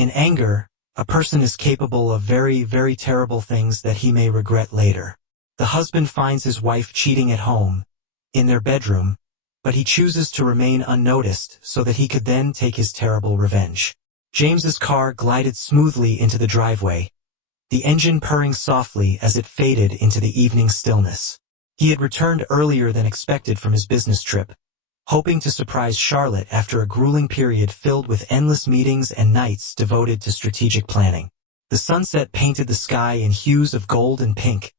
In anger, a person is capable of very, very terrible things that he may regret later. The husband finds his wife cheating at home, in their bedroom, but he chooses to remain unnoticed so that he could then take his terrible revenge. James's car glided smoothly into the driveway, the engine purring softly as it faded into the evening stillness. He had returned earlier than expected from his business trip, hoping to surprise Charlotte after a grueling period filled with endless meetings and nights devoted to strategic planning. The sunset painted the sky in hues of gold and pink,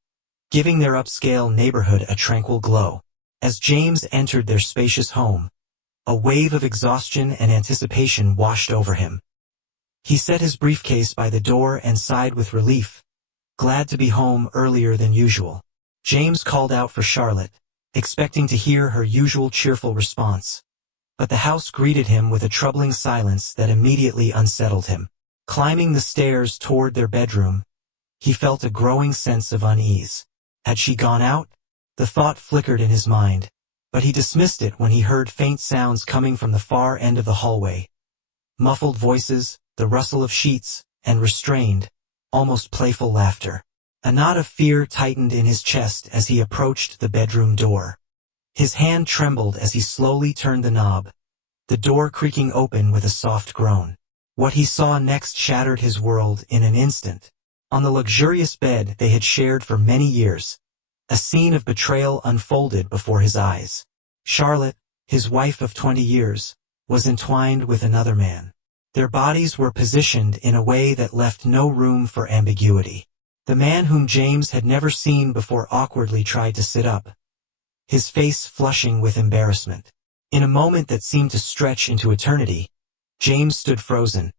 giving their upscale neighborhood a tranquil glow. As James entered their spacious home, a wave of exhaustion and anticipation washed over him. He set his briefcase by the door and sighed with relief, glad to be home earlier than usual. James called out for Charlotte, expecting to hear her usual cheerful response. But the house greeted him with a troubling silence that immediately unsettled him. Climbing the stairs toward their bedroom, he felt a growing sense of unease. Had she gone out? The thought flickered in his mind, but he dismissed it when he heard faint sounds coming from the far end of the hallway. Muffled voices, the rustle of sheets, and restrained, almost playful laughter. A knot of fear tightened in his chest as he approached the bedroom door. His hand trembled as he slowly turned the knob, the door creaking open with a soft groan. What he saw next shattered his world in an instant. On the luxurious bed they had shared for many years, a scene of betrayal unfolded before his eyes. Charlotte, his wife of 20 years, was entwined with another man. Their bodies were positioned in a way that left no room for ambiguity. The man whom James had never seen before awkwardly tried to sit up, his face flushing with embarrassment. In a moment that seemed to stretch into eternity, James stood frozen,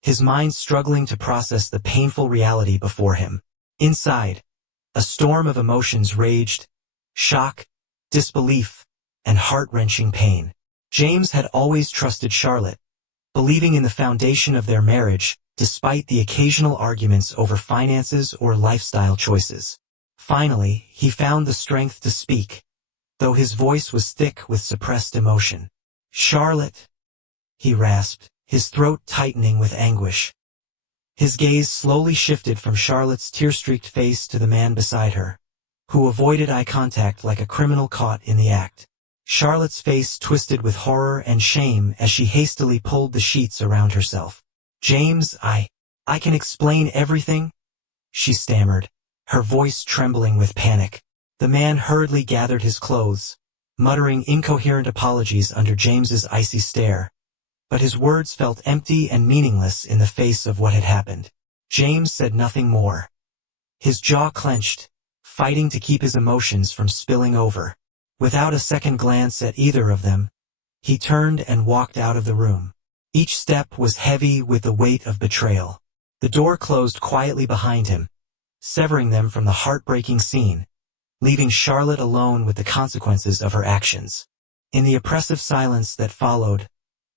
his mind struggling to process the painful reality before him. Inside, a storm of emotions raged: shock, disbelief, and heart-wrenching pain. James had always trusted Charlotte, believing in the foundation of their marriage, despite the occasional arguments over finances or lifestyle choices. Finally, he found the strength to speak, though his voice was thick with suppressed emotion. "Charlotte," he rasped, his throat tightening with anguish. His gaze slowly shifted from Charlotte's tear-streaked face to the man beside her, who avoided eye contact like a criminal caught in the act. Charlotte's face twisted with horror and shame as she hastily pulled the sheets around herself. "James, I can explain everything," she stammered, her voice trembling with panic. The man hurriedly gathered his clothes, muttering incoherent apologies under James's icy stare, but his words felt empty and meaningless in the face of what had happened. James said nothing more. His jaw clenched, fighting to keep his emotions from spilling over. Without a second glance at either of them, he turned and walked out of the room. Each step was heavy with the weight of betrayal. The door closed quietly behind him, severing them from the heartbreaking scene, leaving Charlotte alone with the consequences of her actions. In the oppressive silence that followed,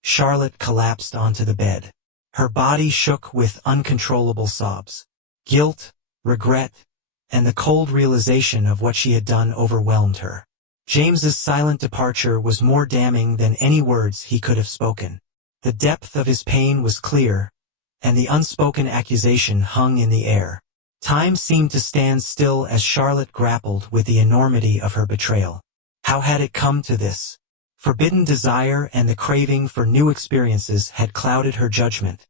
Charlotte collapsed onto the bed. Her body shook with uncontrollable sobs. Guilt, regret, and the cold realization of what she had done overwhelmed her. James's silent departure was more damning than any words he could have spoken. The depth of his pain was clear, and the unspoken accusation hung in the air. Time seemed to stand still as Charlotte grappled with the enormity of her betrayal. How had it come to this? Forbidden desire and the craving for new experiences had clouded her judgment,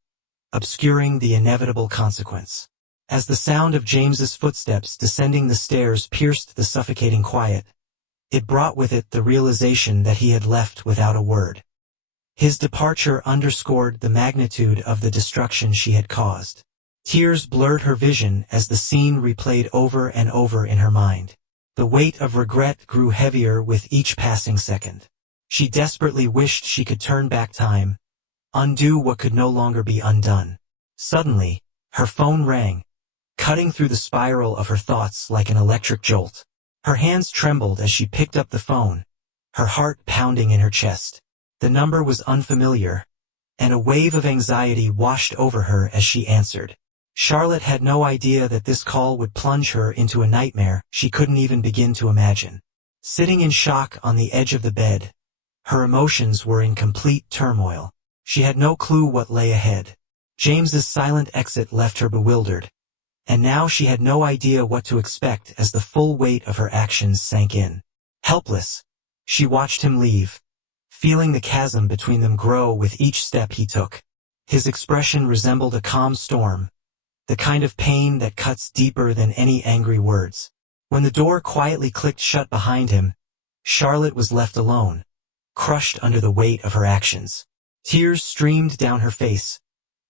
obscuring the inevitable consequence. As the sound of James's footsteps descending the stairs pierced the suffocating quiet, it brought with it the realization that he had left without a word. His departure underscored the magnitude of the destruction she had caused. Tears blurred her vision as the scene replayed over and over in her mind. The weight of regret grew heavier with each passing second. She desperately wished she could turn back time, undo what could no longer be undone. Suddenly, her phone rang, cutting through the spiral of her thoughts like an electric jolt. Her hands trembled as she picked up the phone, her heart pounding in her chest. The number was unfamiliar, and a wave of anxiety washed over her as she answered. Charlotte had no idea that this call would plunge her into a nightmare she couldn't even begin to imagine. Sitting in shock on the edge of the bed, her emotions were in complete turmoil. She had no clue what lay ahead. James's silent exit left her bewildered, and now she had no idea what to expect as the full weight of her actions sank in. Helpless, she watched him leave, feeling the chasm between them grow with each step he took. His expression resembled a calm storm, the kind of pain that cuts deeper than any angry words. When the door quietly clicked shut behind him, Charlotte was left alone, crushed under the weight of her actions. Tears streamed down her face,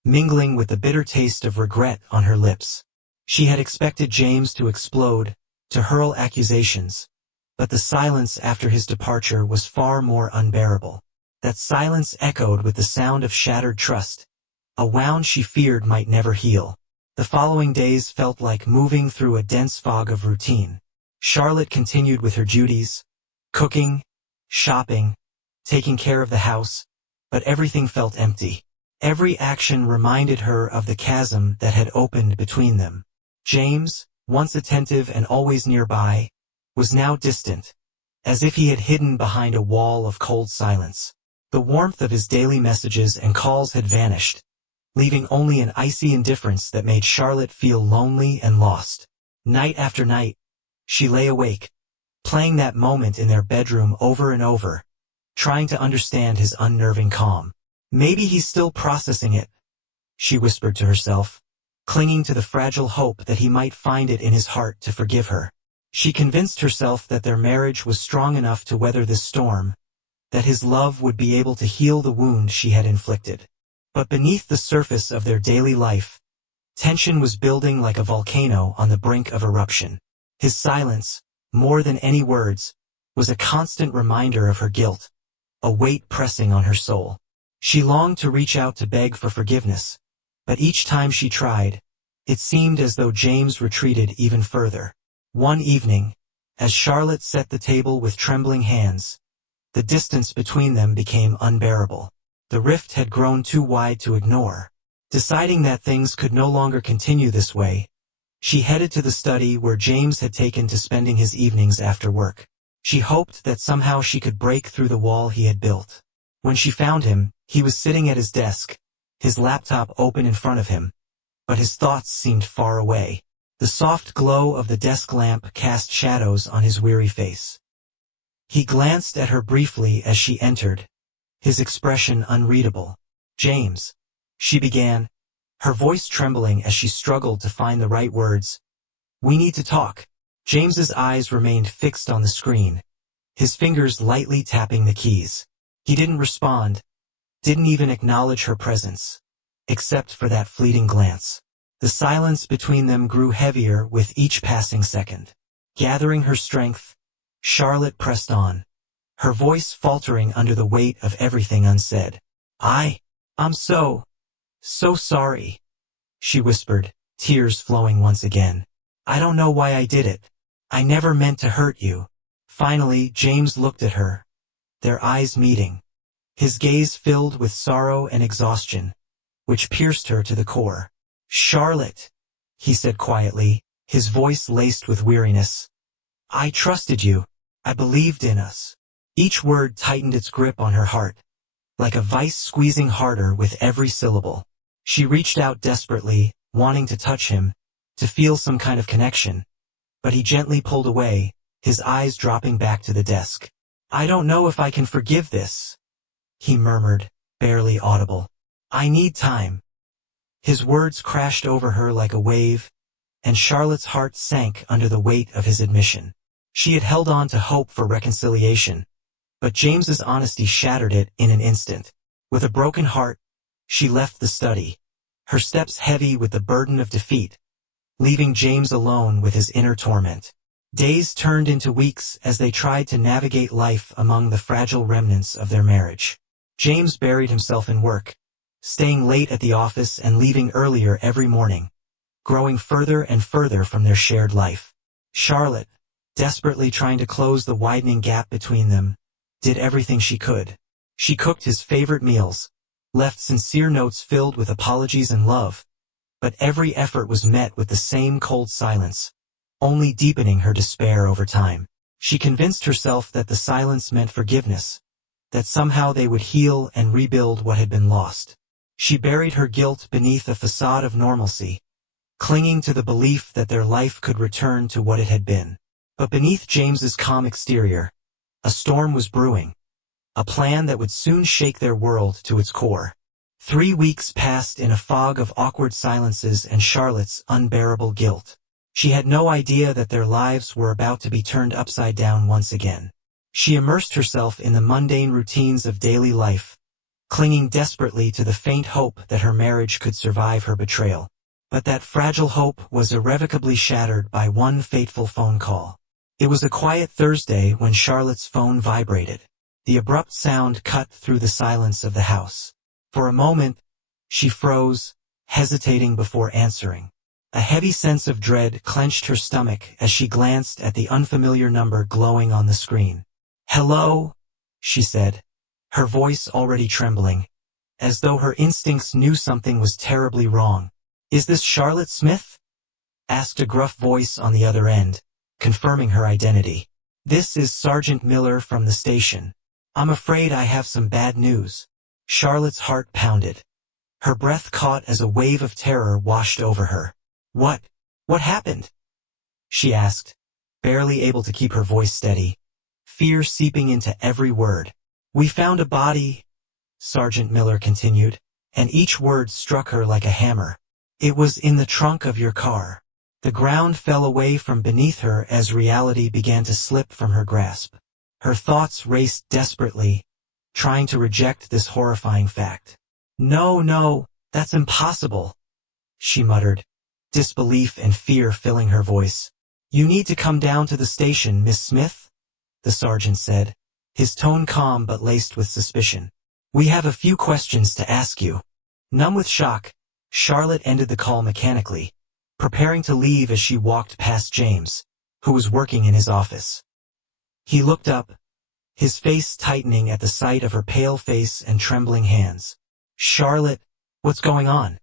mingling with the bitter taste of regret on her lips. She had expected James to explode, to hurl accusations, but the silence after his departure was far more unbearable. That silence echoed with the sound of shattered trust, a wound she feared might never heal. The following days felt like moving through a dense fog of routine. Charlotte continued with her duties, cooking, shopping, taking care of the house, but everything felt empty. Every action reminded her of the chasm that had opened between them. James, once attentive and always nearby, was now distant, as if he had hidden behind a wall of cold silence. The warmth of his daily messages and calls had vanished, leaving only an icy indifference that made Charlotte feel lonely and lost. Night after night, she lay awake, playing that moment in their bedroom over and over, trying to understand his unnerving calm. Maybe he's still processing it, she whispered to herself, clinging to the fragile hope that he might find it in his heart to forgive her. She convinced herself that their marriage was strong enough to weather this storm, that his love would be able to heal the wound she had inflicted. But beneath the surface of their daily life, tension was building like a volcano on the brink of eruption. His silence, more than any words, was a constant reminder of her guilt, a weight pressing on her soul. She longed to reach out to beg for forgiveness, but each time she tried, it seemed as though James retreated even further. One evening, as Charlotte set the table with trembling hands, the distance between them became unbearable. The rift had grown too wide to ignore. Deciding that things could no longer continue this way, she headed to the study where James had taken to spending his evenings after work. She hoped that somehow she could break through the wall he had built. When she found him, he was sitting at his desk, his laptop open in front of him, but his thoughts seemed far away. The soft glow of the desk lamp cast shadows on his weary face. He glanced at her briefly as she entered, his expression unreadable. "James," she began, her voice trembling as she struggled to find the right words. "We need to talk." James's eyes remained fixed on the screen, his fingers lightly tapping the keys. He didn't respond, didn't even acknowledge her presence, except for that fleeting glance. The silence between them grew heavier with each passing second. Gathering her strength, Charlotte pressed on, her voice faltering under the weight of everything unsaid. I'm so sorry," she whispered, tears flowing once again. "I don't know why I did it. I never meant to hurt you." Finally, James looked at her, their eyes meeting, his gaze filled with sorrow and exhaustion, which pierced her to the core. "Charlotte," he said quietly, his voice laced with weariness, "I trusted you. I believed in us." Each word tightened its grip on her heart, like a vice squeezing harder with every syllable. She reached out desperately, wanting to touch him, to feel some kind of connection, but he gently pulled away, his eyes dropping back to the desk. "I don't know if I can forgive this," he murmured, barely audible. "I need time." His words crashed over her like a wave, and Charlotte's heart sank under the weight of his admission. She had held on to hope for reconciliation, but James's honesty shattered it in an instant. With a broken heart, she left the study, her steps heavy with the burden of defeat, leaving James alone with his inner torment. Days turned into weeks as they tried to navigate life among the fragile remnants of their marriage. James buried himself in work, staying late at the office and leaving earlier every morning, growing further and further from their shared life. Charlotte, desperately trying to close the widening gap between them, did everything she could. She cooked his favorite meals, left sincere notes filled with apologies and love, but every effort was met with the same cold silence, only deepening her despair over time. She convinced herself that the silence meant forgiveness, that somehow they would heal and rebuild what had been lost. She buried her guilt beneath a facade of normalcy, clinging to the belief that their life could return to what it had been. But beneath James's calm exterior, a storm was brewing, a plan that would soon shake their world to its core. 3 weeks passed in a fog of awkward silences and Charlotte's unbearable guilt. She had no idea that their lives were about to be turned upside down once again. She immersed herself in the mundane routines of daily life, clinging desperately to the faint hope that her marriage could survive her betrayal. But that fragile hope was irrevocably shattered by one fateful phone call. It was a quiet Thursday when Charlotte's phone vibrated. The abrupt sound cut through the silence of the house. For a moment, she froze, hesitating before answering. A heavy sense of dread clenched her stomach as she glanced at the unfamiliar number glowing on the screen. "Hello?" she said, her voice already trembling, as though her instincts knew something was terribly wrong. "Is this Charlotte Smith?" asked a gruff voice on the other end, confirming her identity. "This is Sergeant Miller from the station. I'm afraid I have some bad news." Charlotte's heart pounded. Her breath caught as a wave of terror washed over her. What happened?" she asked, barely able to keep her voice steady, fear seeping into every word. "We found a body," Sergeant Miller continued, and each word struck her like a hammer. "It was in the trunk of your car." The ground fell away from beneath her as reality began to slip from her grasp. Her thoughts raced desperately, trying to reject this horrifying fact. No, that's impossible," she muttered, disbelief and fear filling her voice. "You need to come down to the station, Miss Smith," the sergeant said, his tone calm but laced with suspicion. "We have a few questions to ask you." Numb with shock, Charlotte ended the call mechanically, preparing to leave as she walked past James, who was working in his office. He looked up, his face tightening at the sight of her pale face and trembling hands. "Charlotte, what's going on?"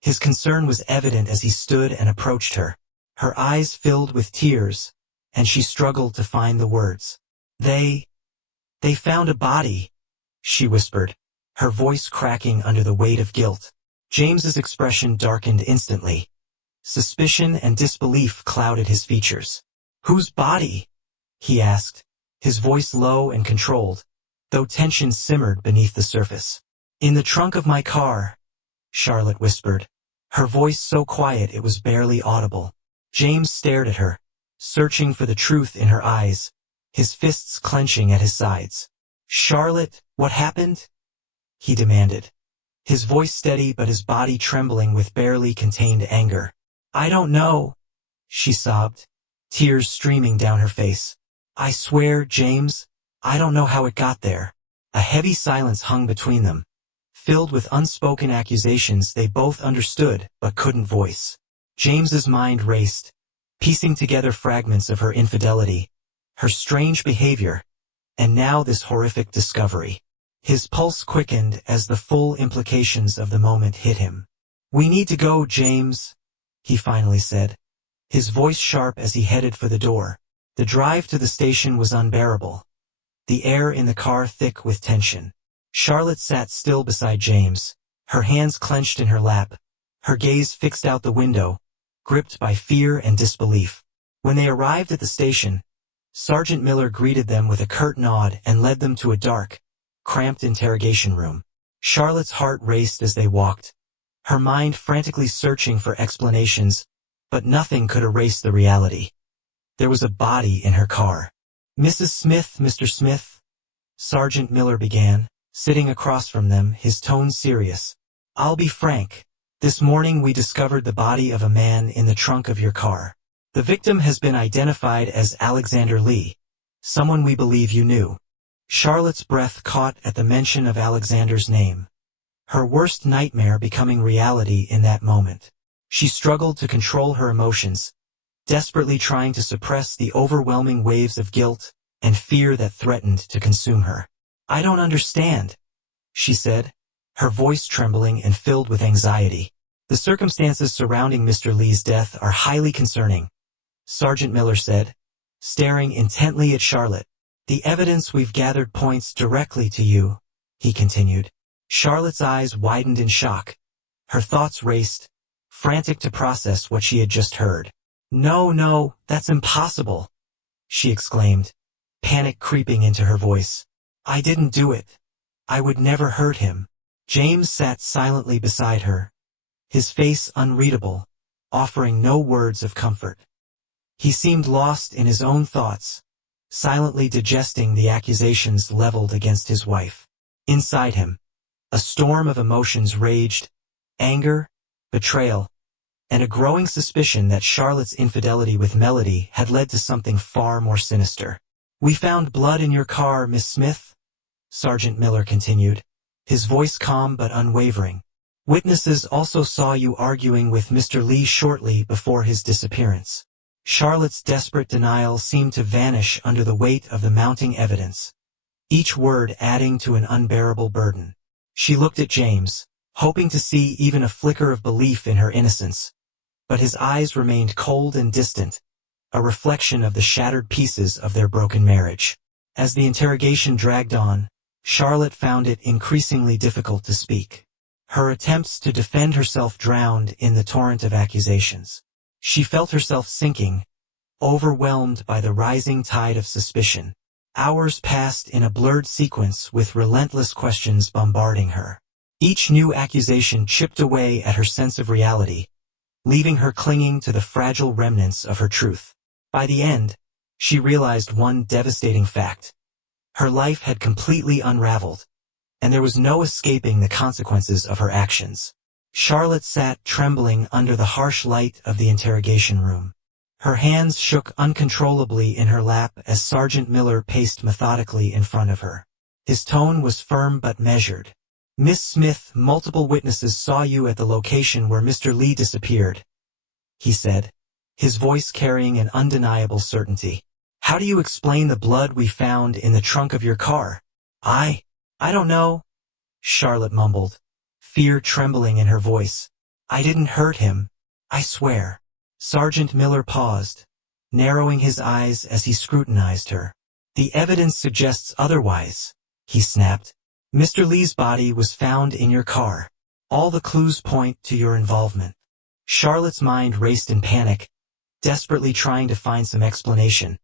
His concern was evident as he stood and approached her. Her eyes filled with tears, and she struggled to find the words. They found a body," she whispered, her voice cracking under the weight of guilt. James's expression darkened instantly. Suspicion and disbelief clouded his features. "Whose body?" he asked, his voice low and controlled, though tension simmered beneath the surface. "In the trunk of my car," Charlotte whispered, her voice so quiet it was barely audible. James stared at her, searching for the truth in her eyes, his fists clenching at his sides. "Charlotte, what happened?" he demanded, his voice steady but his body trembling with barely contained anger. "I don't know," she sobbed, tears streaming down her face. "I swear, James, I don't know how it got there." A heavy silence hung between them, filled with unspoken accusations they both understood but couldn't voice. James's mind raced, piecing together fragments of her infidelity, her strange behavior, and now this horrific discovery. His pulse quickened as the full implications of the moment hit him. "We need to go, James," he finally said, his voice sharp as he headed for the door. The drive to the station was unbearable, the air in the car thick with tension. Charlotte sat still beside James, her hands clenched in her lap, her gaze fixed out the window, gripped by fear and disbelief. When they arrived at the station, Sergeant Miller greeted them with a curt nod and led them to a dark, cramped interrogation room. Charlotte's heart raced as they walked, her mind frantically searching for explanations, but nothing could erase the reality. There was a body in her car. "Mrs. Smith, Mr. Smith," Sergeant Miller began, sitting across from them, his tone serious. "I'll be frank. This morning we discovered the body of a man in the trunk of your car. The victim has been identified as Alexander Lee, someone we believe you knew." Charlotte's breath caught at the mention of Alexander's name, her worst nightmare becoming reality in that moment. She struggled to control her emotions, desperately trying to suppress the overwhelming waves of guilt and fear that threatened to consume her. "I don't understand," she said, her voice trembling and filled with anxiety. "The circumstances surrounding Mr. Lee's death are highly concerning," Sergeant Miller said, staring intently at Charlotte. "The evidence we've gathered points directly to you," he continued, Charlotte's eyes widened in shock. Her thoughts raced, frantic to process what she had just heard. "No, no, that's impossible," she exclaimed, panic creeping into her voice. "I didn't do it. I would never hurt him." James sat silently beside her, his face unreadable, offering no words of comfort. He seemed lost in his own thoughts, silently digesting the accusations leveled against his wife. Inside him, a storm of emotions raged: anger, betrayal, and a growing suspicion that Charlotte's infidelity with Melody had led to something far more sinister. "We found blood in your car, Miss Smith," Sergeant Miller continued, his voice calm but unwavering. "Witnesses also saw you arguing with Mr. Lee shortly before his disappearance." Charlotte's desperate denial seemed to vanish under the weight of the mounting evidence, each word adding to an unbearable burden. She looked at James, hoping to see even a flicker of belief in her innocence, but his eyes remained cold and distant, a reflection of the shattered pieces of their broken marriage. As the interrogation dragged on, Charlotte found it increasingly difficult to speak. Her attempts to defend herself drowned in the torrent of accusations. She felt herself sinking, overwhelmed by the rising tide of suspicion. Hours passed in a blurred sequence with relentless questions bombarding her. Each new accusation chipped away at her sense of reality, leaving her clinging to the fragile remnants of her truth. By the end, she realized one devastating fact. Her life had completely unraveled, and there was no escaping the consequences of her actions. Charlotte sat trembling under the harsh light of the interrogation room. Her hands shook uncontrollably in her lap as Sergeant Miller paced methodically in front of her. His tone was firm but measured. "Miss Smith, multiple witnesses saw you at the location where Mr. Lee disappeared," he said, his voice carrying an undeniable certainty. "How do you explain the blood we found in the trunk of your car?" I don't know," Charlotte mumbled, fear trembling in her voice. "I didn't hurt him, I swear." Sergeant Miller paused, narrowing his eyes as he scrutinized her. "The evidence suggests otherwise," he snapped. "Mr. Lee's body was found in your car. All the clues point to your involvement." Charlotte's mind raced in panic, desperately trying to find some explanation,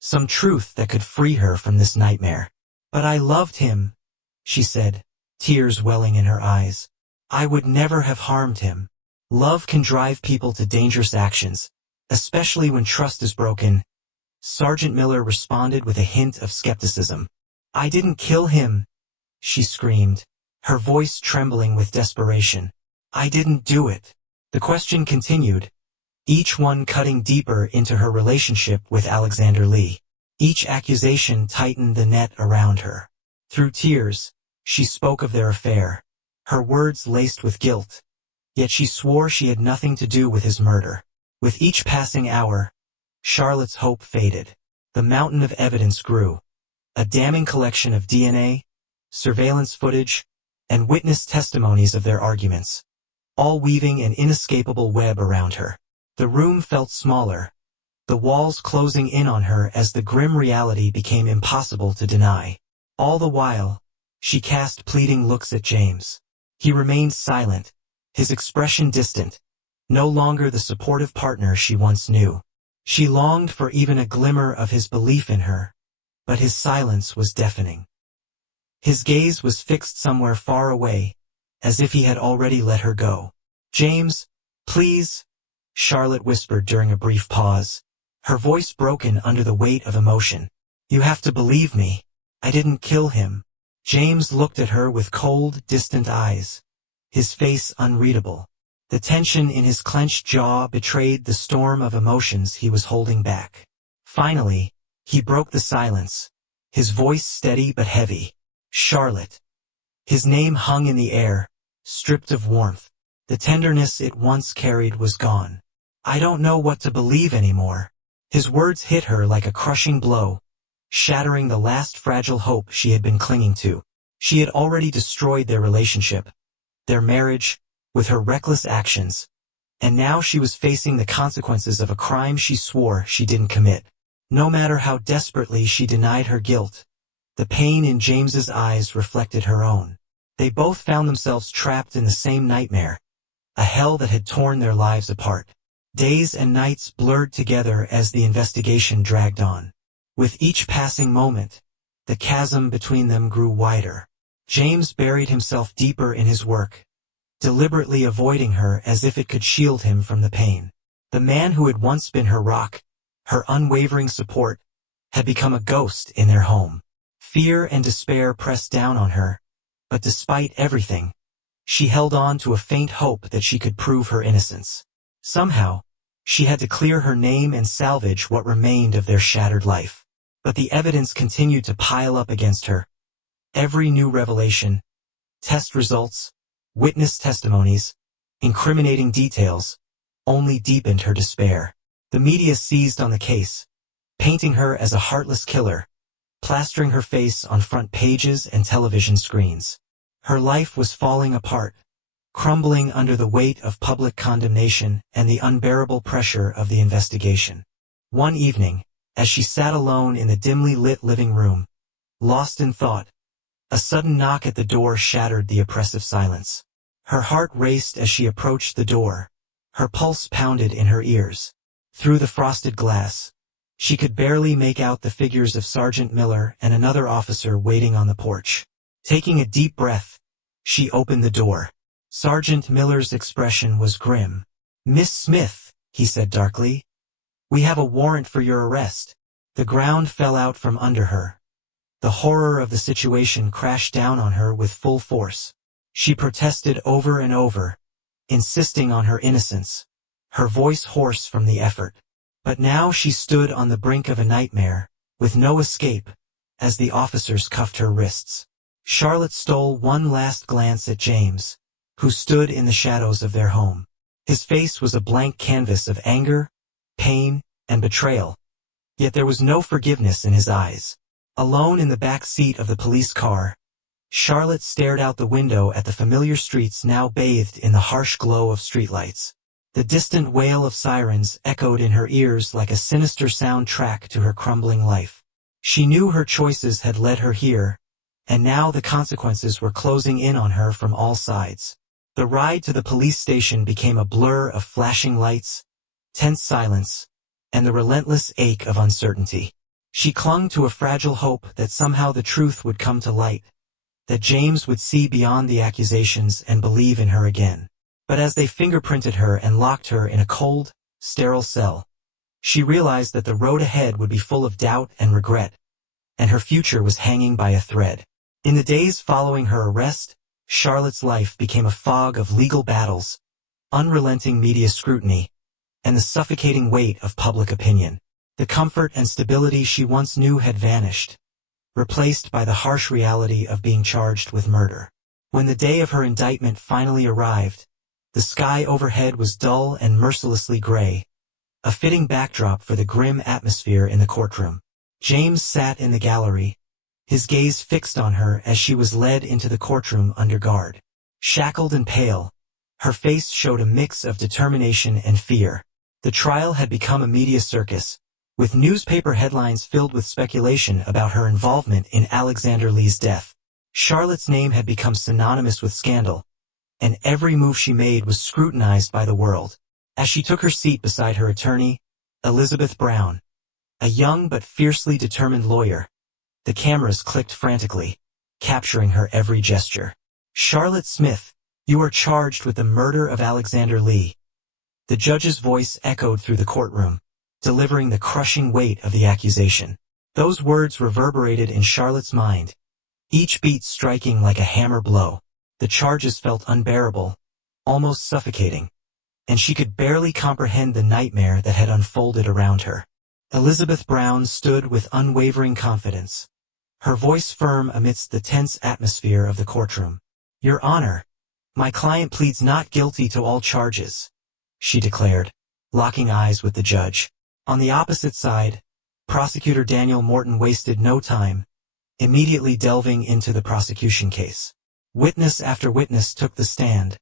some truth that could free her from this nightmare. "But I loved him," she said, tears welling in her eyes. "I would never have harmed him." Love can drive people to dangerous actions, especially when trust is broken. Sergeant Miller responded with a hint of skepticism. "I didn't kill him," she screamed, her voice trembling with desperation. "I didn't do it." The question continued, each one cutting deeper into her relationship with Alexander Lee. Each accusation tightened the net around her. Through tears, she spoke of their affair, her words laced with guilt. Yet she swore she had nothing to do with his murder. With each passing hour, Charlotte's hope faded. The mountain of evidence grew, a damning collection of DNA, surveillance footage, and witness testimonies of their arguments, all weaving an inescapable web around her. The room felt smaller, the walls closing in on her as the grim reality became impossible to deny. All the while, she cast pleading looks at James. He remained silent, his expression distant, no longer the supportive partner she once knew. She longed for even a glimmer of his belief in her, but his silence was deafening. His gaze was fixed somewhere far away, as if he had already let her go. "James, please," Charlotte whispered during a brief pause, her voice broken under the weight of emotion. "You have to believe me. I didn't kill him." James looked at her with cold, distant eyes, his face unreadable. The tension in his clenched jaw betrayed the storm of emotions he was holding back. Finally, he broke the silence, his voice steady but heavy. "Charlotte." His name hung in the air, stripped of warmth. The tenderness it once carried was gone. "I don't know what to believe anymore." His words hit her like a crushing blow, shattering the last fragile hope she had been clinging to. She had already destroyed their relationship, their marriage, with her reckless actions, and now she was facing the consequences of a crime she swore she didn't commit. No matter how desperately she denied her guilt, the pain in James's eyes reflected her own. They both found themselves trapped in the same nightmare, a hell that had torn their lives apart. Days and nights blurred together as the investigation dragged on. With each passing moment, the chasm between them grew wider. James buried himself deeper in his work, deliberately avoiding her as if it could shield him from the pain. The man who had once been her rock, her unwavering support, had become a ghost in their home. Fear and despair pressed down on her, but despite everything, she held on to a faint hope that she could prove her innocence. Somehow, she had to clear her name and salvage what remained of their shattered life. But the evidence continued to pile up against her. Every new revelation, test results, witness testimonies, incriminating details, only deepened her despair. The media seized on the case, painting her as a heartless killer, plastering her face on front pages and television screens. Her life was falling apart, crumbling under the weight of public condemnation and the unbearable pressure of the investigation. One evening, as she sat alone in the dimly lit living room, lost in thought, a sudden knock at the door shattered the oppressive silence. Her heart raced as she approached the door, her pulse pounded in her ears. Through the frosted glass, she could barely make out the figures of Sergeant Miller and another officer waiting on the porch. Taking a deep breath, she opened the door. Sergeant Miller's expression was grim. "Miss Smith," he said darkly, "we have a warrant for your arrest." The ground fell out from under her. The horror of the situation crashed down on her with full force. She protested over and over, insisting on her innocence, her voice hoarse from the effort. But now she stood on the brink of a nightmare, with no escape, as the officers cuffed her wrists. Charlotte stole one last glance at James, who stood in the shadows of their home. His face was a blank canvas of anger, pain, and betrayal. Yet there was no forgiveness in his eyes. Alone in the back seat of the police car, Charlotte stared out the window at the familiar streets now bathed in the harsh glow of streetlights. The distant wail of sirens echoed in her ears like a sinister soundtrack to her crumbling life. She knew her choices had led her here, and now the consequences were closing in on her from all sides. The ride to the police station became a blur of flashing lights, tense silence, and the relentless ache of uncertainty. She clung to a fragile hope that somehow the truth would come to light, that James would see beyond the accusations and believe in her again. But as they fingerprinted her and locked her in a cold, sterile cell, she realized that the road ahead would be full of doubt and regret, and her future was hanging by a thread. In the days following her arrest, Charlotte's life became a fog of legal battles, unrelenting media scrutiny, and the suffocating weight of public opinion. The comfort and stability she once knew had vanished, replaced by the harsh reality of being charged with murder. When the day of her indictment finally arrived, the sky overhead was dull and mercilessly gray, a fitting backdrop for the grim atmosphere in the courtroom. James sat in the gallery, his gaze fixed on her as she was led into the courtroom under guard. Shackled and pale, her face showed a mix of determination and fear. The trial had become a media circus, with newspaper headlines filled with speculation about her involvement in Alexander Lee's death. Charlotte's name had become synonymous with scandal, and every move she made was scrutinized by the world. As she took her seat beside her attorney, Elizabeth Brown, a young but fiercely determined lawyer, the cameras clicked frantically, capturing her every gesture. "Charlotte Smith, you are charged with the murder of Alexander Lee." The judge's voice echoed through the courtroom, delivering the crushing weight of the accusation. Those words reverberated in Charlotte's mind, each beat striking like a hammer blow. The charges felt unbearable, almost suffocating, and she could barely comprehend the nightmare that had unfolded around her. Elizabeth Brown stood with unwavering confidence, her voice firm amidst the tense atmosphere of the courtroom. "Your Honor, my client pleads not guilty to all charges," she declared, locking eyes with the judge. On the opposite side, Prosecutor Daniel Morton wasted no time, immediately delving into the prosecution case. Witness after witness took the stand,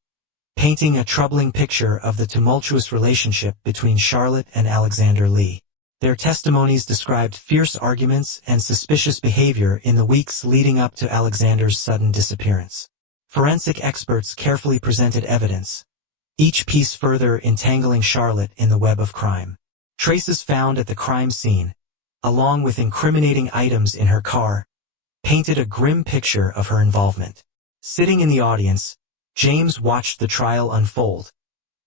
painting a troubling picture of the tumultuous relationship between Charlotte and Alexander Lee. Their testimonies described fierce arguments and suspicious behavior in the weeks leading up to Alexander's sudden disappearance. Forensic experts carefully presented evidence, each piece further entangling Charlotte in the web of crime. Traces found at the crime scene, along with incriminating items in her car, painted a grim picture of her involvement. Sitting in the audience, James watched the trial unfold,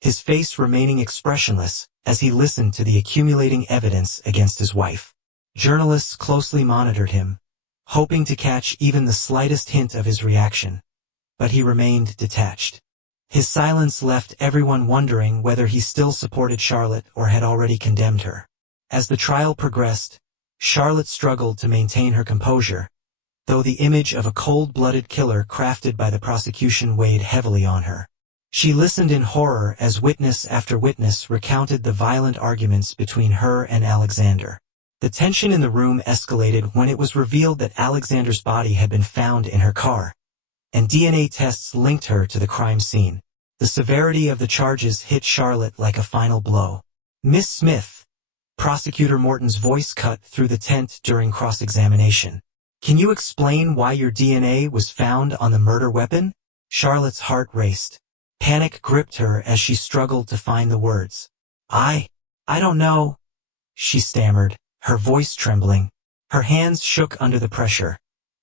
his face remaining expressionless as he listened to the accumulating evidence against his wife. Journalists closely monitored him, hoping to catch even the slightest hint of his reaction, but he remained detached. His silence left everyone wondering whether he still supported Charlotte or had already condemned her. As the trial progressed, Charlotte struggled to maintain her composure, though the image of a cold-blooded killer crafted by the prosecution weighed heavily on her. She listened in horror as witness after witness recounted the violent arguments between her and Alexander. The tension in the room escalated when it was revealed that Alexander's body had been found in her car, and DNA tests linked her to the crime scene. The severity of the charges hit Charlotte like a final blow. "Miss Smith," Prosecutor Morton's voice cut through the tent during cross-examination. "Can you explain why your DNA was found on the murder weapon?" Charlotte's heart raced. Panic gripped her as she struggled to find the words. I don't know," she stammered, her voice trembling. Her hands shook under the pressure,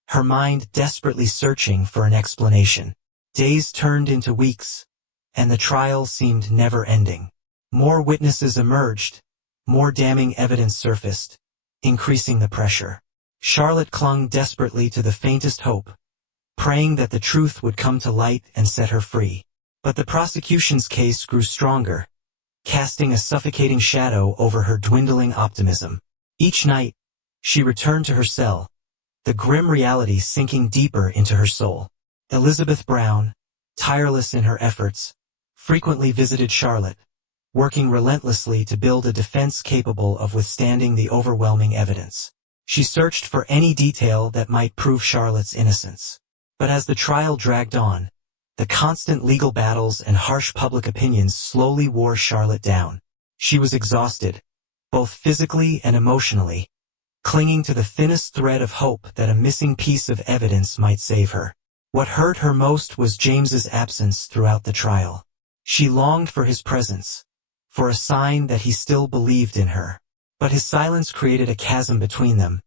her mind desperately searching for an explanation. Days turned into weeks, and the trial seemed never-ending. More witnesses emerged, more damning evidence surfaced, increasing the pressure. Charlotte clung desperately to the faintest hope, praying that the truth would come to light and set her free. But the prosecution's case grew stronger, casting a suffocating shadow over her dwindling optimism. Each night, she returned to her cell, the grim reality sinking deeper into her soul. Elizabeth Brown, tireless in her efforts, frequently visited Charlotte, working relentlessly to build a defense capable of withstanding the overwhelming evidence. She searched for any detail that might prove Charlotte's innocence. But as the trial dragged on, the constant legal battles and harsh public opinions slowly wore Charlotte down. She was exhausted, both physically and emotionally, clinging to the thinnest thread of hope that a missing piece of evidence might save her. What hurt her most was James's absence throughout the trial. She longed for his presence, for a sign that he still believed in her. But his silence created a chasm between them,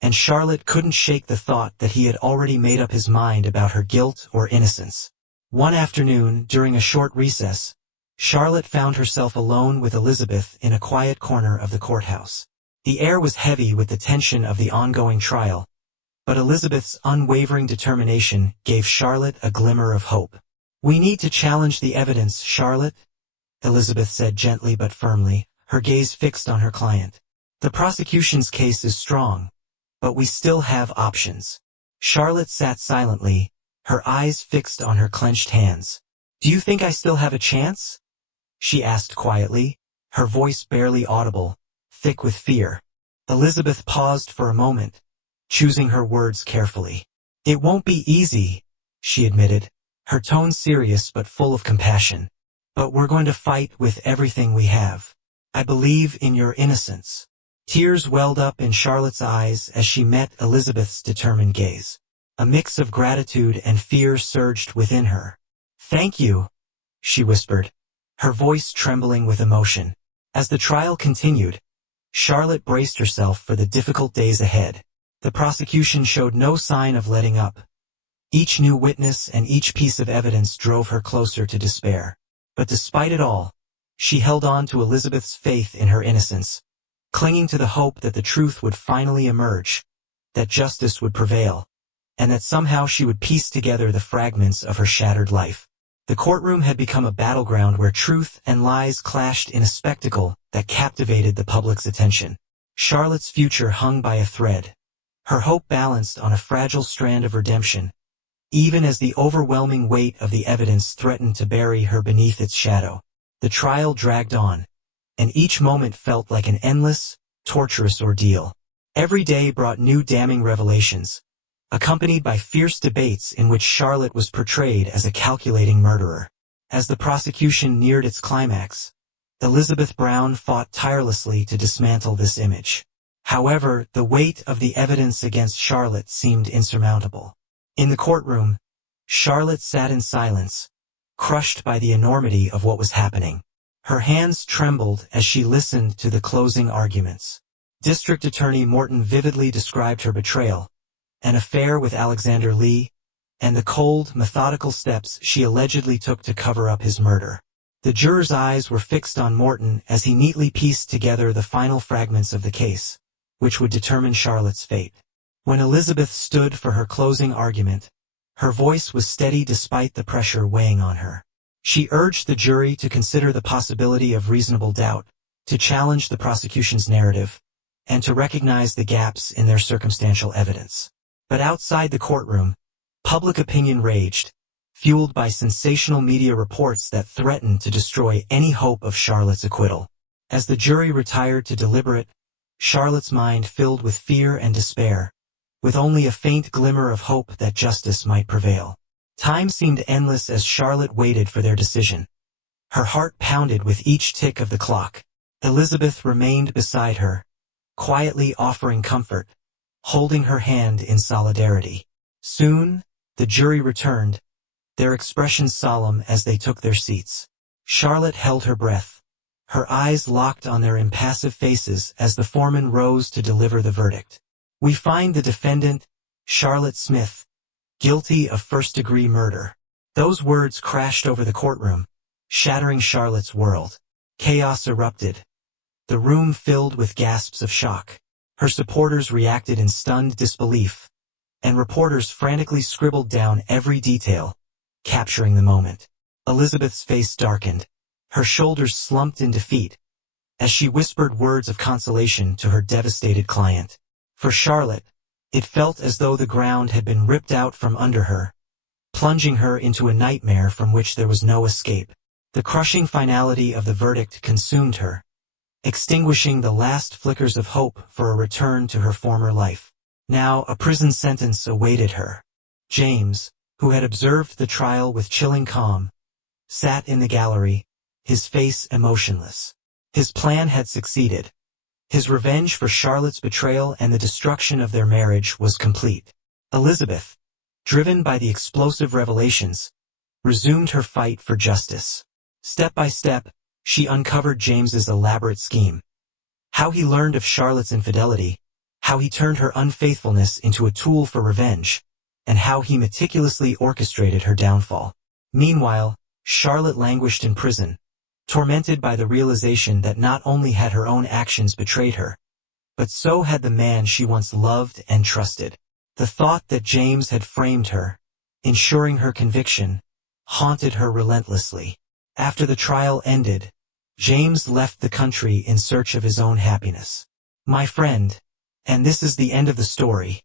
and Charlotte couldn't shake the thought that he had already made up his mind about her guilt or innocence. One afternoon, during a short recess, Charlotte found herself alone with Elizabeth in a quiet corner of the courthouse. The air was heavy with the tension of the ongoing trial, but Elizabeth's unwavering determination gave Charlotte a glimmer of hope. "We need to challenge the evidence, Charlotte," Elizabeth said gently but firmly, her gaze fixed on her client. "The prosecution's case is strong, but we still have options." Charlotte sat silently, her eyes fixed on her clenched hands. "Do you think I still have a chance?" she asked quietly, her voice barely audible, thick with fear. Elizabeth paused for a moment, choosing her words carefully. "It won't be easy," she admitted, her tone serious but full of compassion. "But we're going to fight with everything we have. I believe in your innocence." Tears welled up in Charlotte's eyes as she met Elizabeth's determined gaze. A mix of gratitude and fear surged within her. "Thank you," she whispered, her voice trembling with emotion. As the trial continued, Charlotte braced herself for the difficult days ahead. The prosecution showed no sign of letting up. Each new witness and each piece of evidence drove her closer to despair. But despite it all, she held on to Elizabeth's faith in her innocence, clinging to the hope that the truth would finally emerge, that justice would prevail, and that somehow she would piece together the fragments of her shattered life. The courtroom had become a battleground where truth and lies clashed in a spectacle that captivated the public's attention. Charlotte's future hung by a thread, her hope balanced on a fragile strand of redemption, even as the overwhelming weight of the evidence threatened to bury her beneath its shadow. The trial dragged on, and each moment felt like an endless, torturous ordeal. Every day brought new damning revelations, accompanied by fierce debates in which Charlotte was portrayed as a calculating murderer. As the prosecution neared its climax, Elizabeth Brown fought tirelessly to dismantle this image. However, the weight of the evidence against Charlotte seemed insurmountable. In the courtroom, Charlotte sat in silence, crushed by the enormity of what was happening. Her hands trembled as she listened to the closing arguments. District Attorney Morton vividly described her betrayal, an affair with Alexander Lee, and the cold, methodical steps she allegedly took to cover up his murder. The jurors' eyes were fixed on Morton as he neatly pieced together the final fragments of the case, which would determine Charlotte's fate. When Elizabeth stood for her closing argument, her voice was steady despite the pressure weighing on her. She urged the jury to consider the possibility of reasonable doubt, to challenge the prosecution's narrative, and to recognize the gaps in their circumstantial evidence. But outside the courtroom, public opinion raged, fueled by sensational media reports that threatened to destroy any hope of Charlotte's acquittal. As the jury retired to deliberate, Charlotte's mind filled with fear and despair, with only a faint glimmer of hope that justice might prevail. Time seemed endless as Charlotte waited for their decision. Her heart pounded with each tick of the clock. Elizabeth remained beside her, quietly offering comfort, holding her hand in solidarity. Soon, the jury returned, their expressions solemn as they took their seats. Charlotte held her breath, her eyes locked on their impassive faces as the foreman rose to deliver the verdict. We find the defendant, Charlotte Smith, guilty of first-degree murder. Those words crashed over the courtroom, shattering Charlotte's world. Chaos erupted, the room filled with gasps of shock. Her supporters reacted in stunned disbelief, and reporters frantically scribbled down every detail, capturing the moment. Elizabeth's face darkened, her shoulders slumped in defeat, as she whispered words of consolation to her devastated client. For Charlotte, it felt as though the ground had been ripped out from under her, plunging her into a nightmare from which there was no escape. The crushing finality of the verdict consumed her, extinguishing the last flickers of hope for a return to her former life. Now a prison sentence awaited her. James, who had observed the trial with chilling calm, sat in the gallery, his face emotionless. His plan had succeeded. His revenge for Charlotte's betrayal and the destruction of their marriage was complete. Elizabeth, driven by the explosive revelations, resumed her fight for justice. Step by step, she uncovered James's elaborate scheme. How he learned of Charlotte's infidelity, how he turned her unfaithfulness into a tool for revenge, and how he meticulously orchestrated her downfall. Meanwhile, Charlotte languished in prison, tormented by the realization that not only had her own actions betrayed her, but so had the man she once loved and trusted. The thought that James had framed her, ensuring her conviction, haunted her relentlessly. After the trial ended, James left the country in search of his own happiness. My friend, and this is the end of the story.